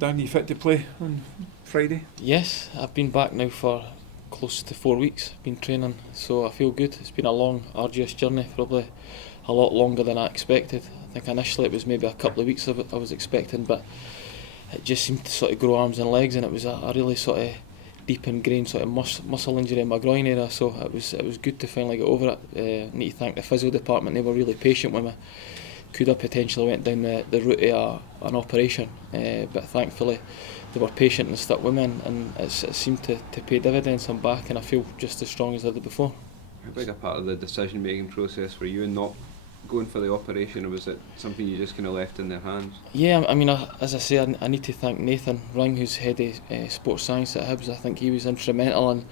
Dan, you fit to play on Friday? Yes, I've been back now for close to 4 weeks. Been training, so I feel good. It's been a long, arduous journey, probably a lot longer than I expected. I think initially it was maybe a couple of weeks of it I was expecting, but it just seemed to sort of grow arms and legs, and it was a really sort of deep ingrained sort of muscle injury in my groin area. So it was good to finally get over it. Need to thank the physio department; they were really patient with me. Could have potentially went down the route of an operation, but thankfully they were patient and stuck with me, and it seemed to pay dividends. I'm back and I feel just as strong as I did before. How big a part of the decision making process were you in not going for the operation, or was it something you just kind of left in their hands? Yeah, I mean, as I say, I need to thank Nathan Ring, who's head of sports science at Hibs. I think he was instrumental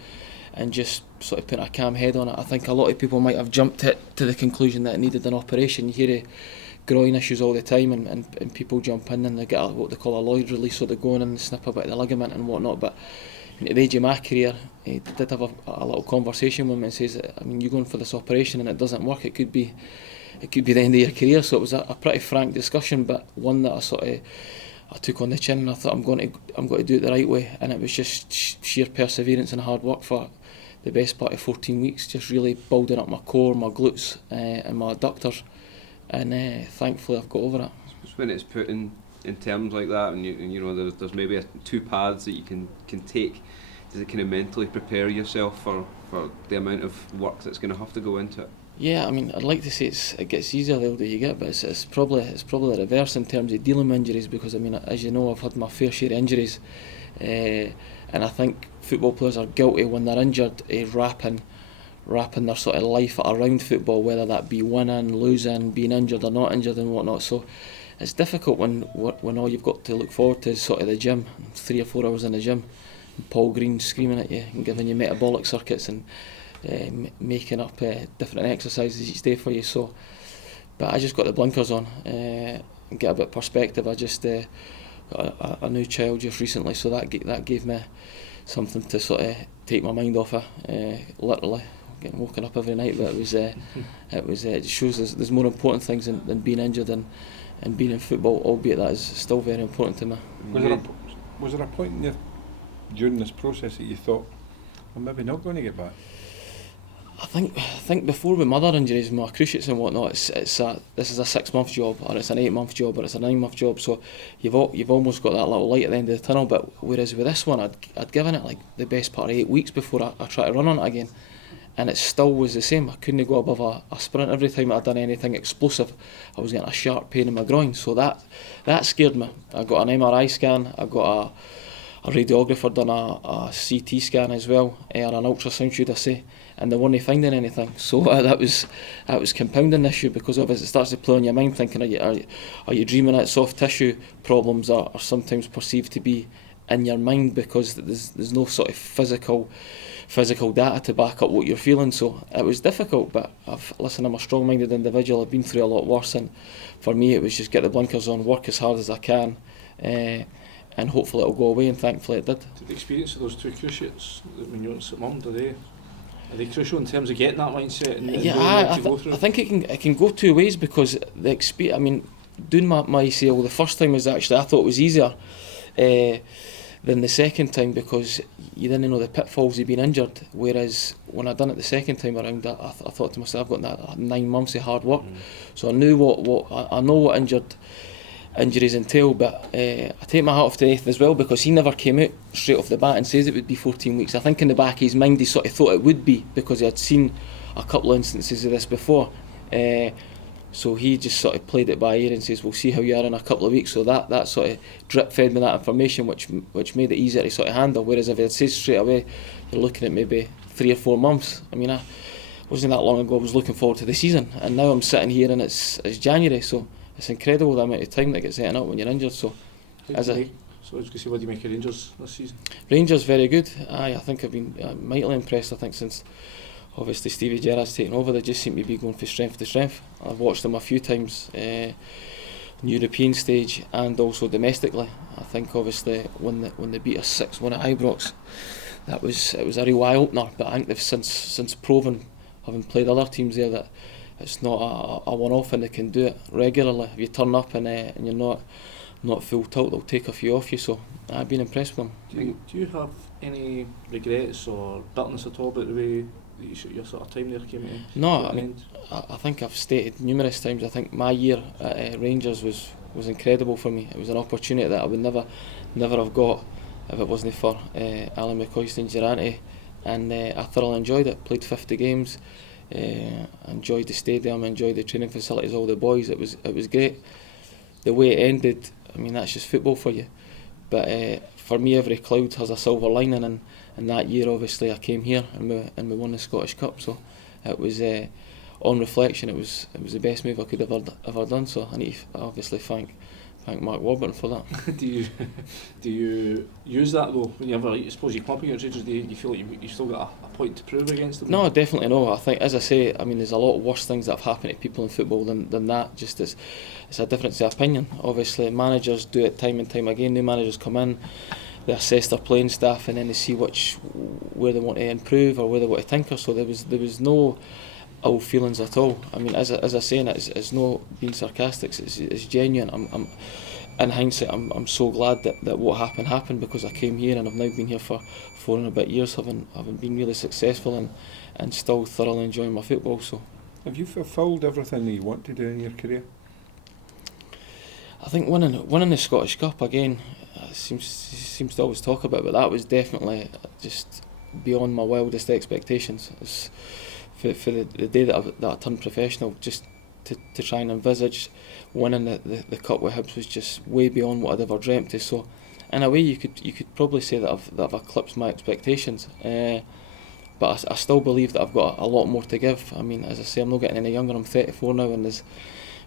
in just sort of putting a calm head on it. I think a lot of people might have jumped to the conclusion that it needed an operation. You hear groin issues all the time, and people jump in and they get what they call a Lloyd release, so they go in and snip a bit of the ligament and whatnot. But at the age of my career, he did have a little conversation with me and says, I mean, you're going for this operation and it doesn't work, it could be the end of your career. So it was a pretty frank discussion, but one that I took on the chin, and I thought I'm going to do it the right way. And it was just sheer perseverance and hard work for the best part of 14 weeks, just really building up my core, my glutes and my adductors, and thankfully I've got over it. When it's put in terms like that, and you know there's maybe two paths that you can take, does it kind of mentally prepare yourself for the amount of work that's going to have to go into it? Yeah, I mean, I'd like to say it gets easier the older you get, but it's probably the reverse in terms of dealing with injuries, because I mean, as you know, I've had my fair share of injuries, and I think football players are guilty when they're injured wrapping their sort of life around football, whether that be winning, losing, being injured or not injured and whatnot. So it's difficult when all you've got to look forward to is sort of the gym, 3 or 4 hours in the gym, and Paul Green screaming at you and giving you metabolic circuits and making up different exercises each day for you. So, but I just got the blinkers on and get a bit of perspective. I just got a new child just recently, so that gave me something to sort of take my mind off of. Literally getting woken up every night, but it shows there's more important things than being injured and being in football, albeit that is still very important to me. Was there a point during this process that you thought, I'm maybe not going to get back? I think before with my other injuries, my cruciates and whatnot, this is a 6-month job, or it's an 8-month job, or it's a 9-month job. So you've almost got that little light at the end of the tunnel. But whereas with this one, I'd given it like the best part of 8 weeks before I tried to run on it again, and it still was the same. I couldn't go above a sprint. Every time I'd done anything explosive, I was getting a sharp pain in my groin. So that scared me. I got an MRI scan. I got a radiographer done a CT scan as well, or an ultrasound, should I say, and they weren't finding anything. So that was compounding the issue, because obviously it starts to play on your mind, thinking, are you dreaming that soft tissue problems are sometimes perceived to be in your mind, because there's no sort of physical data to back up what you're feeling. So it was difficult, but I'm a strong-minded individual. I've been through a lot worse, and for me it was just get the blinkers on, work as hard as I can, and hopefully it'll go away, and thankfully it did. Did the experience of those two cruciates when you went to St Mum, are they crucial in terms of getting that mindset and I think it can go two ways, because the experience, I mean, doing my ACL the first time was actually, I thought it was easier than the second time, because you didn't know the pitfalls of being injured, whereas when I done it the second time around, I thought to myself, I've got that 9 months of hard work, so I knew I know what injuries entail. But I take my hat off to Nathan as well, because he never came out straight off the bat and says it would be 14 weeks. I think in the back of his mind he sort of thought it would be, because he had seen a couple of instances of this before, so he just sort of played it by ear and says, we'll see how you are in a couple of weeks. So that sort of drip fed me that information, which made it easier to sort of handle. Whereas if he had said straight away, you're looking at maybe 3 or 4 months, I mean, I wasn't that long ago I was looking forward to the season, and now I'm sitting here and it's January, so it's incredible the amount of time that gets eaten up when you're injured. So I was going to say, what do you make of Rangers this season? Rangers very good. I think I've been mightily impressed. I think since obviously Stevie Gerrard's taken over, they just seem to be going from strength to strength. I've watched them a few times on European stage and also domestically. I think obviously when they beat us 6-1 at Ibrox, it was a real eye opener. But I think they've since proven, having played other teams there, that it's not a one-off and they can do it regularly. If you turn up and you're not not full tilt, they'll take a few off you. So I've been impressed with them. Do you have any regrets or bitterness at all about the way that your sort of time there came to? No, to I an mean, end? I think I've stated numerous times, I think my year at Rangers was incredible for me. It was an opportunity that I would never have got if it wasn't for Alan McCoist and Durante, and I thoroughly enjoyed it. Played 50 games, enjoyed the stadium, enjoyed the training facilities, all the boys. It was great. The way it ended, I mean, that's just football for you. But for me, every cloud has a silver lining, and that year, obviously, I came here and we won the Scottish Cup. So it was, on reflection, it was the best move I could ever done. So I need to obviously thank Mark Warburton for that. do you use that though when you ever, I suppose, you come up against Rangers? Do you feel like you've still got a point to prove against them? No, definitely no. I think, as I say, I mean, there's a lot worse things that have happened to people in football than that. Just it's a difference of opinion. Obviously, managers do it time and time again. New managers come in, they assess their playing staff, and then they see where they want to improve or where they want to tinker. So there was no ill feelings at all. I mean, as I say, it's no being sarcastic. It's genuine. I'm in hindsight, I'm so glad that what happened, because I came here and I've now been here for 4 and a bit years, having been really successful and still thoroughly enjoying my football. So Have you fulfilled everything that you want to do in your career? I think winning the Scottish Cup again, seems to always talk about it, but that was definitely just beyond my wildest expectations. It's for the day that I turned professional, just to try and envisage winning the cup with Hibs was just way beyond what I'd ever dreamt of. So in a way, you could probably say that I've eclipsed my expectations. But I still believe that I've got a lot more to give. I mean, as I say, I'm not getting any younger. I'm 34 now, and there's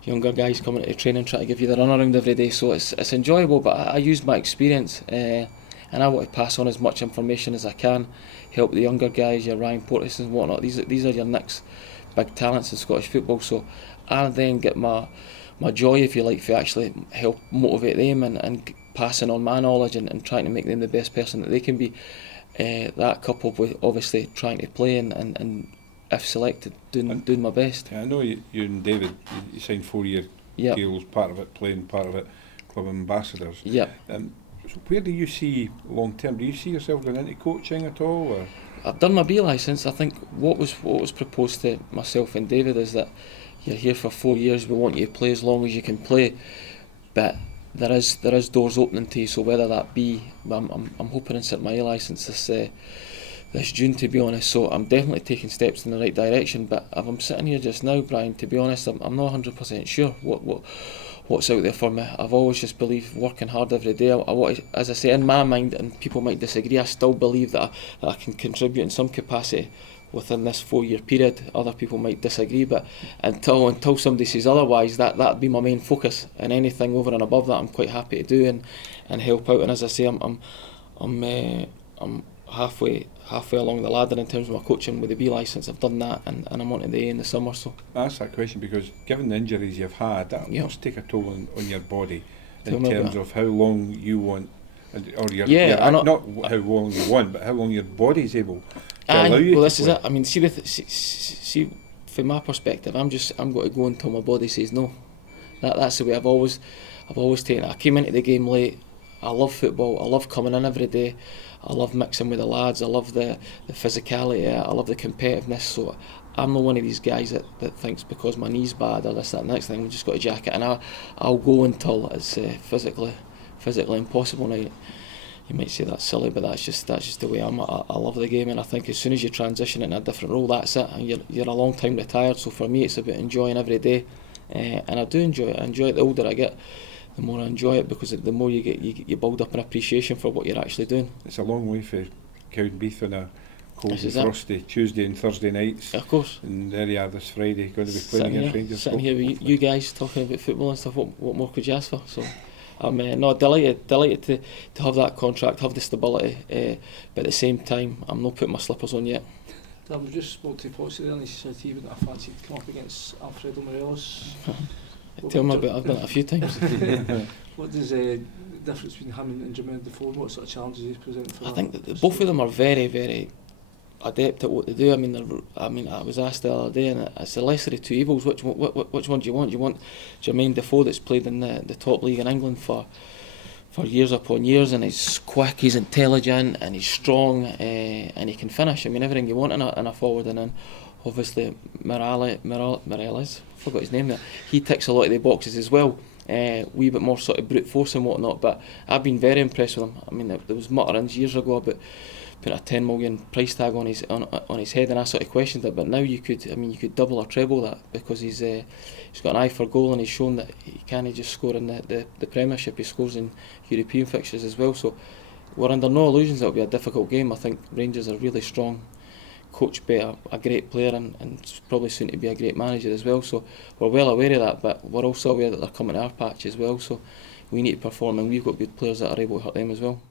younger guys coming into training trying to give you the run around every day. So it's enjoyable, but I use my experience, and I want to pass on as much information as I can, help the younger guys, your Ryan Porteous and whatnot. These are your next big talents in Scottish football. So I then get my joy, if you like, for actually help motivate them and passing on my knowledge and trying to make them the best person that they can be. That coupled with obviously trying to play and if selected, doing my best. Yeah, I know you and David, you signed 4-year Yep. deals, part of it playing, part of it club ambassadors. Yep. So where do you see long term? Do you see yourself going into coaching at all? Or? I've done my B licence. I think what was proposed to myself and David is that you're here for 4 years. We want you to play as long as you can play, but there is doors opening to you. So whether that be, I'm hoping to sit my A licence this June, to be honest. So I'm definitely taking steps in the right direction. But if I'm sitting here just now, Brian, to be honest, I'm not 100% sure what's out there for me. I've always just believed working hard every day. I want to, as I say, in my mind, and people might disagree, I still believe that I can contribute in some capacity within this 4-year period. Other people might disagree, but until somebody says otherwise, that'd be my main focus. And anything over and above that, I'm quite happy to do and help out. And as I say, I'm halfway along the ladder in terms of my coaching with the B licence. I've done that, and I'm on to the A in the summer. So I asked that question because given the injuries you've had, that Yep. must take a toll on your body Tell in me terms about of how long you want, or I know. not how long you want, but how long your body's able to allow you well, to this is play. it. I mean, see, from my perspective, I'm going to go until my body says no. That's the way I've always taken it. I came into the game late. I love football. I love coming in every day. I love mixing with the lads. I love the physicality. I love the competitiveness. So I'm not one of these guys that thinks because my knee's bad or this, that, next thing, we've just got to jack it. And I'll go until it's physically impossible. Now, you might say that's silly, but that's just the way I'm. I love the game, and I think as soon as you transition into a different role, that's it. And you're a long time retired. So for me, it's about enjoying every day, and I do enjoy it. I enjoy it the older I get. The more I enjoy it, because the more you get, you build up an appreciation for what you're actually doing. It's a long way for Cowdenbeath on a cold This and is it. frosty Tuesday and Thursday nights. Of course. And there you are this Friday, going to be playing against Rangers. Sitting here with you guys talking about football and stuff. What more could you ask for? So I'm delighted to have that contract, have the stability, but at the same time, I'm not putting my slippers on yet. We just spoke to Potsy there and he said he wouldn't have fancied to come up against Alfredo Morelos. Tell me about it. I've done it a few times. What does the difference between him and Jermaine Defoe, what sort of challenges he's presenting for I that? think that both of them are very, very adept at what they do. I mean, I was asked the other day, and it's the lesser of two evils. Which one do you want? Do you want Jermaine Defoe, that's played in the top league in England for years upon years, and he's quick, he's intelligent, and he's strong, and he can finish. I mean, everything you want in a forward, and then obviously Morales, I forgot his name there. He ticks a lot of the boxes as well. Wee bit more sort of brute force and whatnot, but I've been very impressed with him. I mean, there was mutterings years ago about putting a 10 million price tag on his head, and I sort of questioned it. But now you could double or treble that, because he's got an eye for goal, and he's shown that he can't just score in the Premiership. He scores in European fixtures as well. So we're under no illusions it'll be a difficult game. I think Rangers are really strong, coached by a great player, and probably soon to be a great manager as well. So we're well aware of that, but we're also aware that they're coming to our patch as well. So we need to perform, and we've got good players that are able to hurt them as well.